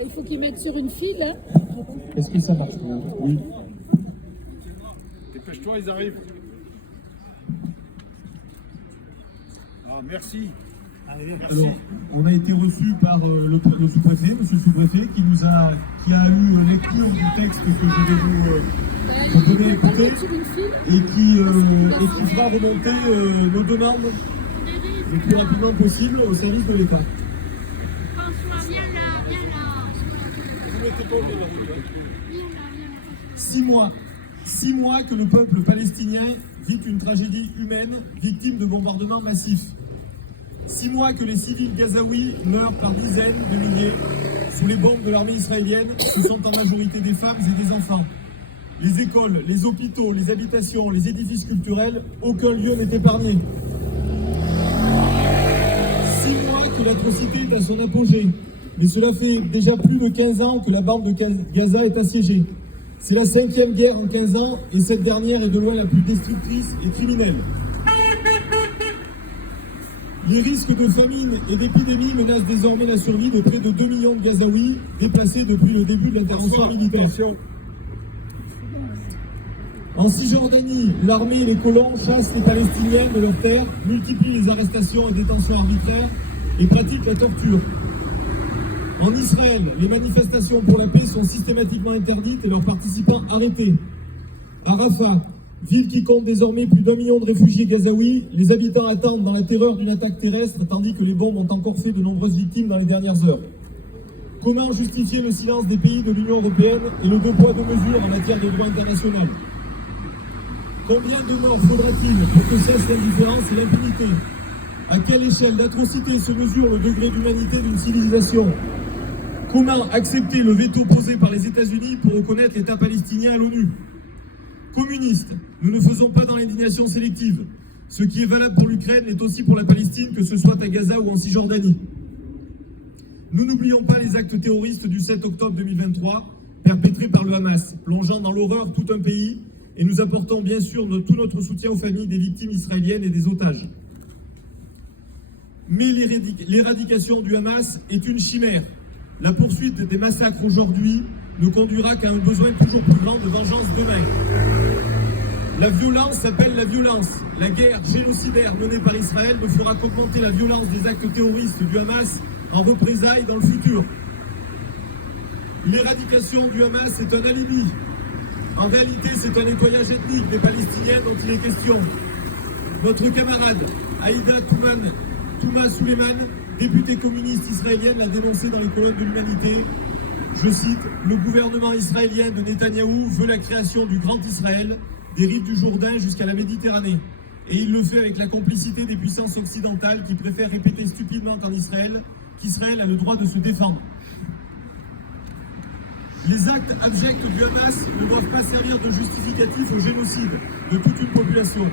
Il faut qu'ils mettent sur une file. Hein. Est-ce que ça marche bien? Oui. Dépêche-toi, ils arrivent. Ah, merci. Alors, on a été reçu par le sous-préfet, monsieur le sous-préfet, qui a eu lecture du texte que je vais vous donner écouter et qui fera remonter nos demandes le plus rapidement possible au service de l'État. François, viens là, viens là. Vous mettez pas au devant, hein. 6 mois que le peuple palestinien vit une tragédie humaine, victime de bombardements massifs. 6 mois que les civils gazaouis meurent par dizaines de milliers sous les bombes de l'armée israélienne. Ce sont en majorité des femmes et des enfants. Les écoles, les hôpitaux, les habitations, les édifices culturels, aucun lieu n'est épargné. 6 mois que l'atrocité est à son apogée. Mais cela fait déjà plus de 15 ans que la bande de Gaza est assiégée. C'est la 5e guerre en 15 ans et cette dernière est de loin la plus destructrice et criminelle. Les risques de famine et d'épidémie menacent désormais la survie de près de 2 millions de Gazaouis déplacés depuis le début de l'intervention militaire. En Cisjordanie, l'armée et les colons chassent les Palestiniens de leurs terres, multiplient les arrestations et détentions arbitraires et pratiquent la torture. En Israël, les manifestations pour la paix sont systématiquement interdites et leurs participants arrêtés. À Rafah, ville qui compte désormais plus d'1 million de réfugiés gazaouis, les habitants attendent dans la terreur d'une attaque terrestre, tandis que les bombes ont encore fait de nombreuses victimes dans les dernières heures. Comment justifier le silence des pays de l'Union européenne et le 2 poids 2 mesures en matière de droit international? Combien de morts faudra-t-il pour que cesse l'indifférence et l'impunité? À quelle échelle d'atrocité se mesure le degré d'humanité d'une civilisation? Comment accepter le veto posé par les États-Unis pour reconnaître l'État palestinien à l'ONU? Communistes, nous ne faisons pas dans l'indignation sélective. Ce qui est valable pour l'Ukraine l'est aussi pour la Palestine, que ce soit à Gaza ou en Cisjordanie. Nous n'oublions pas les actes terroristes du 7 octobre 2023, perpétrés par le Hamas, plongeant dans l'horreur tout un pays, et nous apportons bien sûr tout notre soutien aux familles des victimes israéliennes et des otages. Mais l'éradication du Hamas est une chimère. La poursuite des massacres aujourd'hui ne conduira qu'à un besoin toujours plus grand de vengeance demain. La violence appelle la violence. La guerre génocidaire menée par Israël ne fera qu'augmenter la violence des actes terroristes du Hamas en représailles dans le futur. L'éradication du Hamas est un alibi. En réalité, c'est un nettoyage ethnique des Palestiniens dont il est question. Notre camarade Aïda Touma Suleiman, députée communiste israélienne, l'a dénoncé dans les colonnes de l'Humanité. Je cite, « Le gouvernement israélien de Netanyahou veut la création du Grand Israël, des rives du Jourdain jusqu'à la Méditerranée. Et il le fait avec la complicité des puissances occidentales qui préfèrent répéter stupidement qu'Israël a le droit de se défendre. Les actes abjects du Hamas ne doivent pas servir de justificatif au génocide de toute une population.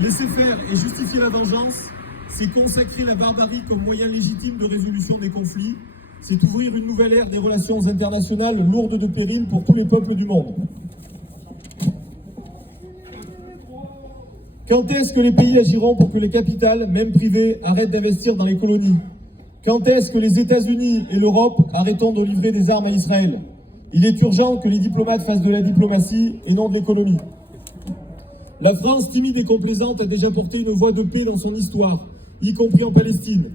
Laisser faire et justifier la vengeance, c'est consacrer la barbarie comme moyen légitime de résolution des conflits, c'est ouvrir une nouvelle ère des relations internationales lourdes de périls pour tous les peuples du monde. Quand est-ce que les pays agiront pour que les capitales, même privées, arrêtent d'investir dans les colonies? Quand est-ce que les États-Unis et l'Europe arrêteront de livrer des armes à Israël? Il est urgent que les diplomates fassent de la diplomatie et non de l'économie. La France, timide et complaisante, a déjà porté une voix de paix dans son histoire, y compris en Palestine.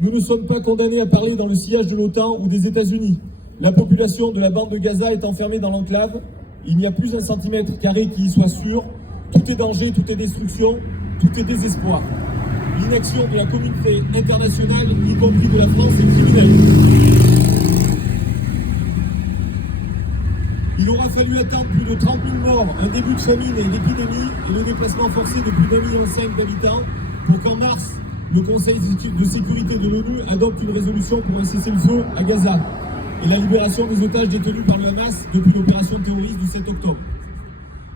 Nous ne sommes pas condamnés à parler dans le sillage de l'OTAN ou des États-Unis. La population de la bande de Gaza est enfermée dans l'enclave. Il n'y a plus un centimètre carré qui y soit sûr. Tout est danger, tout est destruction, tout est désespoir. L'inaction de la communauté internationale, y compris de la France, est criminelle. Il aura fallu attendre plus de 30 000 morts, un début de famine et l'épidémie et le déplacement forcé de plus d'1,5 million d'habitants pour qu'en mars, le Conseil de sécurité de l'ONU adopte une résolution pour un cessez-le-feu à Gaza et la libération des otages détenus par le Hamas depuis l'opération terroriste du 7 octobre.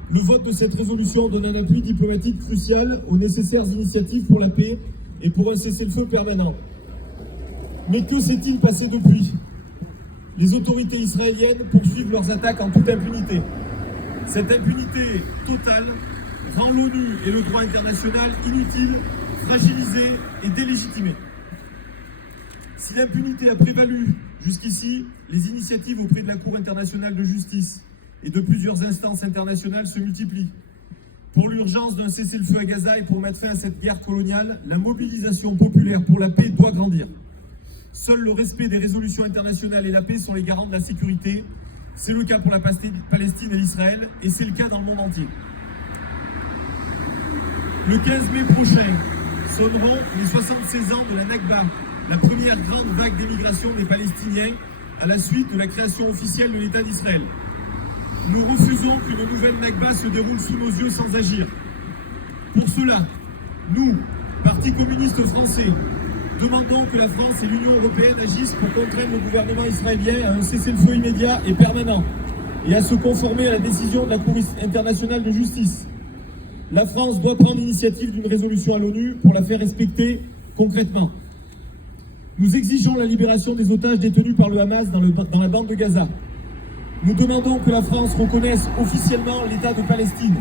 Le vote de cette résolution donne un appui diplomatique crucial aux nécessaires initiatives pour la paix et pour un cessez-le-feu permanent. Mais que s'est-il passé depuis? Les autorités israéliennes poursuivent leurs attaques en toute impunité. Cette impunité totale rend l'ONU et le droit international inutiles, fragilisés et délégitimés. Si l'impunité a prévalu jusqu'ici, les initiatives auprès de la Cour internationale de justice et de plusieurs instances internationales se multiplient. Pour l'urgence d'un cessez-le-feu à Gaza et pour mettre fin à cette guerre coloniale, la mobilisation populaire pour la paix doit grandir. Seul le respect des résolutions internationales et la paix sont les garants de la sécurité. C'est le cas pour la Palestine et l'Israël, et c'est le cas dans le monde entier. Le 15 mai prochain sonneront les 76 ans de la Nakba, la première grande vague d'émigration des Palestiniens à la suite de la création officielle de l'État d'Israël. Nous refusons qu'une nouvelle Nakba se déroule sous nos yeux sans agir. Pour cela, nous, Parti communiste français, demandons que la France et l'Union européenne agissent pour contraindre le gouvernement israélien à un cessez-le-feu immédiat et permanent et à se conformer à la décision de la Cour internationale de justice. La France doit prendre l'initiative d'une résolution à l'ONU pour la faire respecter concrètement. Nous exigeons la libération des otages détenus par le Hamas dans la bande de Gaza. Nous demandons que la France reconnaisse officiellement l'État de Palestine.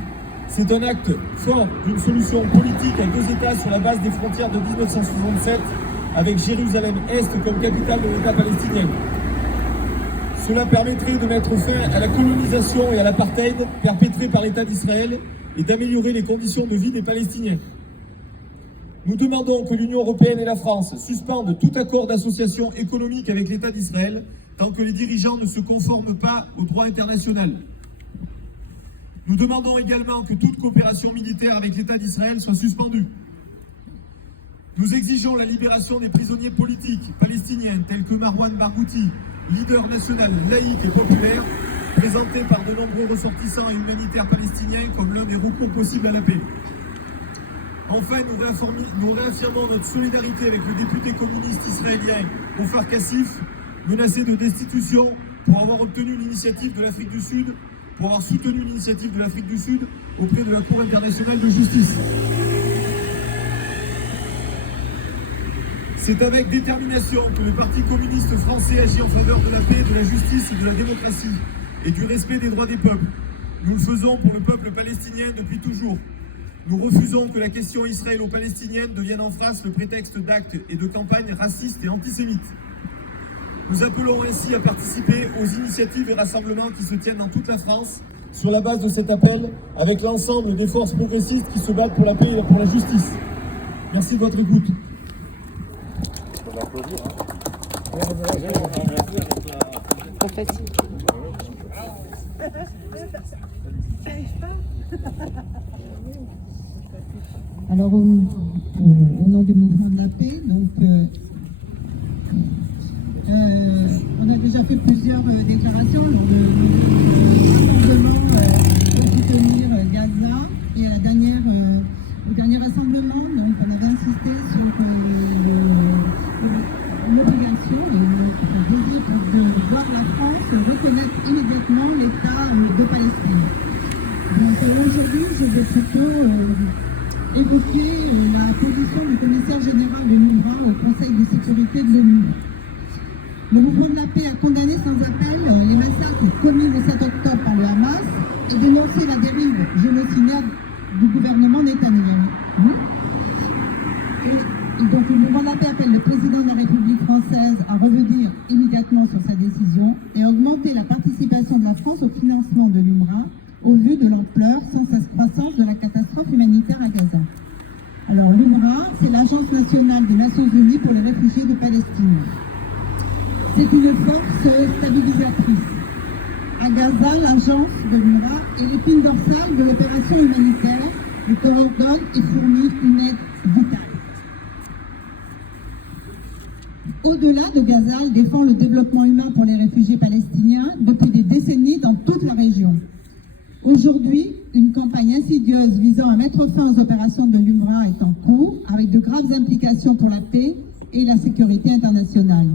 C'est un acte fort d'une solution politique à 2 États sur la base des frontières de 1967, avec Jérusalem-Est comme capitale de l'État palestinien. Cela permettrait de mettre fin à la colonisation et à l'apartheid perpétrés par l'État d'Israël et d'améliorer les conditions de vie des Palestiniens. Nous demandons que l'Union européenne et la France suspendent tout accord d'association économique avec l'État d'Israël tant que les dirigeants ne se conforment pas au droit international. Nous demandons également que toute coopération militaire avec l'État d'Israël soit suspendue. Nous exigeons la libération des prisonniers politiques palestiniens tels que Marwan Barghouti, leader national laïque et populaire, présenté par de nombreux ressortissants et humanitaires palestiniens comme l'un des recours possibles à la paix. Enfin, nous réaffirmons notre solidarité avec le député communiste israélien Ofer Kassif, menacé de destitution pour avoir obtenu l'initiative de l'Afrique du Sud, pour avoir soutenu l'initiative de l'Afrique du Sud auprès de la Cour internationale de justice. C'est avec détermination que le Parti communiste français agit en faveur de la paix, de la justice et de la démocratie et du respect des droits des peuples. Nous le faisons pour le peuple palestinien depuis toujours. Nous refusons que la question israélo-palestinienne devienne en France le prétexte d'actes et de campagnes racistes et antisémites. Nous appelons ainsi à participer aux initiatives et rassemblements qui se tiennent dans toute la France sur la base de cet appel avec l'ensemble des forces progressistes qui se battent pour la paix et pour la justice. Merci de votre écoute. Alors, au nom du mouvement de la paix, donc, on a déjà fait plusieurs déclarations lors de pour soutenir Gaza et à au dernier rassemblement, donc on avait insisté sur l'obligation et le désir de voir la France reconnaître immédiatement l'État de Palestine. Donc aujourd'hui, je vais plutôt évoquer la position du commissaire général de l'UNRWA au Conseil de sécurité de l'ONU. Le mouvement de la paix a condamné sans appel les massacres commis le 7 octobre par le Hamas et dénoncé la dérive génocidaire du gouvernement Netanyahou. Et donc le mouvement de la paix appelle le président de la République française à revenir immédiatement sur sa décision et à augmenter la participation de la France au financement de l'UNRWA au vu de l'ampleur sans cesse croissante de la catastrophe humanitaire à Gaza. Alors l'UNRWA, c'est l'Agence nationale des Nations Unies pour les réfugiés de Palestine. C'est une force stabilisatrice. À Gaza, l'agence de l'UNRWA est l'épine dorsale de l'opération humanitaire qui coordonne et fournit une aide vitale. Au-delà de Gaza, elle défend le développement humain pour les réfugiés palestiniens depuis des décennies dans toute la région. Aujourd'hui, une campagne insidieuse visant à mettre fin aux opérations de l'UNRWA est en cours, avec de graves implications pour la paix et la sécurité internationale.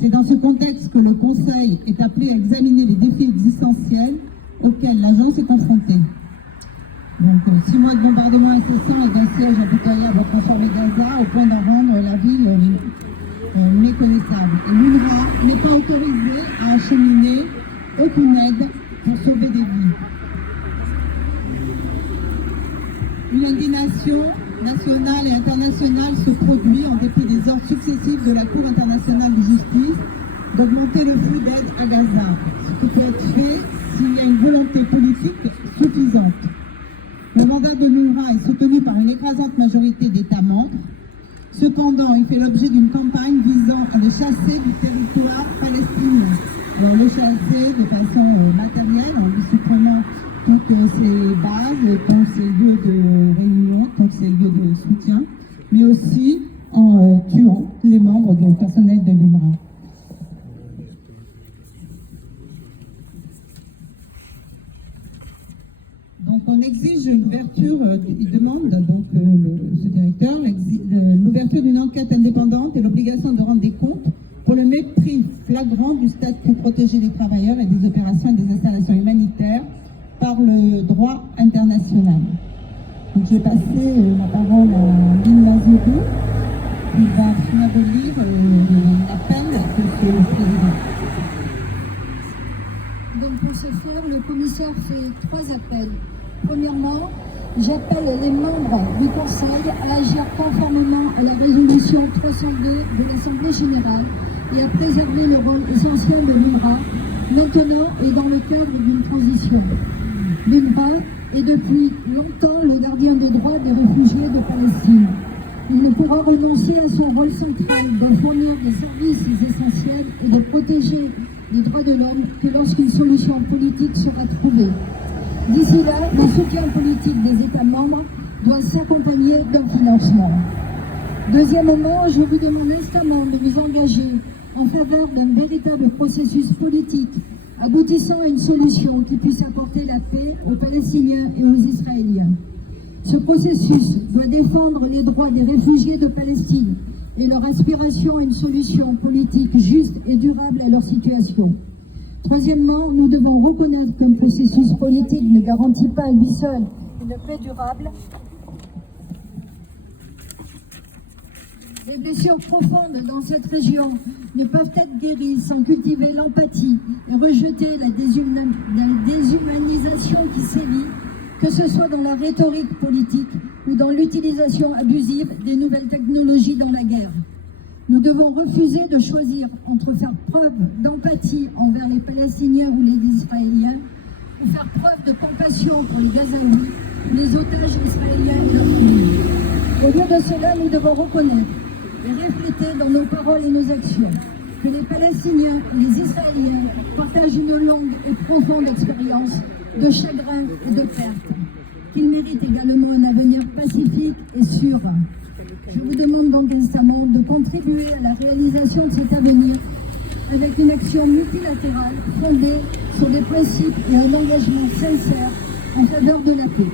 C'est dans ce contexte que le Conseil est appelé à examiner les défis existentiels auxquels l'agence est confrontée. Donc, 6 mois de bombardement incessant et d'un siège impitoyable a transformé Gaza au point d'en rendre la ville méconnaissable. Et l'UNRWA n'est pas autorisée à acheminer aucune aide pour sauver des vies. Une indignation nationale et internationale se produit en dépit des ordres successifs de la Cour internationale de justice d'augmenter le flux d'aide à Gaza, ce qui peut être fait s'il y a une volonté politique suffisante. Le mandat de l'UNRWA est soutenu par une écrasante majorité d'États membres. Cependant, il fait l'objet d'une campagne visant à le chasser du territoire palestinien. Alors, le chasser de façon matérielle, en lui supprimant toutes ces bases, tous ces lieux de réunion, tous ces lieux de soutien, mais aussi en tuant les membres du personnel de l'UNRWA. Donc on exige l'ouverture, il demande donc ce directeur l'ouverture d'une enquête indépendante et l'obligation de rendre des comptes pour le mépris flagrant du statut protégé des travailleurs et des opérations et des installations humanitaires par le droit international. Donc je vais passer la parole à Lynn Mazoudou qui va finir de lire l'appel que fait le président. Donc pour ce faire, le commissaire fait 3 appels. Premièrement, j'appelle les membres du Conseil à agir conformément à la résolution 302 de l'Assemblée générale et à préserver le rôle essentiel de l'UNRWA, maintenant et dans le cadre d'une transition. L'UNRWA est depuis longtemps le gardien des droits des réfugiés de Palestine. Il ne pourra renoncer à son rôle central de fournir des services essentiels et de protéger les droits de l'homme que lorsqu'une solution politique sera trouvée. D'ici là, le soutien politique des États membres doit s'accompagner d'un financement. Deuxièmement, je vous demande instamment de vous engager en faveur d'un véritable processus politique aboutissant à une solution qui puisse apporter la paix aux Palestiniens et aux Israéliens. Ce processus doit défendre les droits des réfugiés de Palestine et leur aspiration à une solution politique juste et durable à leur situation. Troisièmement, nous devons reconnaître qu'un processus politique ne garantit pas à lui seul une paix durable. Les blessures profondes dans cette région ne peuvent être guéries sans cultiver l'empathie et rejeter la déshumanisation qui sévit, que ce soit dans la rhétorique politique ou dans l'utilisation abusive des nouvelles technologies dans la guerre. Nous devons refuser de choisir entre faire preuve d'empathie envers les Palestiniens ou les Israéliens ou faire preuve de compassion pour les Gazaouis, les otages israéliens et leurs familles. Au lieu de cela, nous devons reconnaître et refléter dans nos paroles et nos actions que les Palestiniens et les Israéliens partagent une longue et profonde expérience de chagrin et de perte, qu'ils méritent également un avenir pacifique et sûr. Je vous demande donc instamment de contribuer à la réalisation de cet avenir avec une action multilatérale fondée sur des principes et un engagement sincère en faveur de la paix.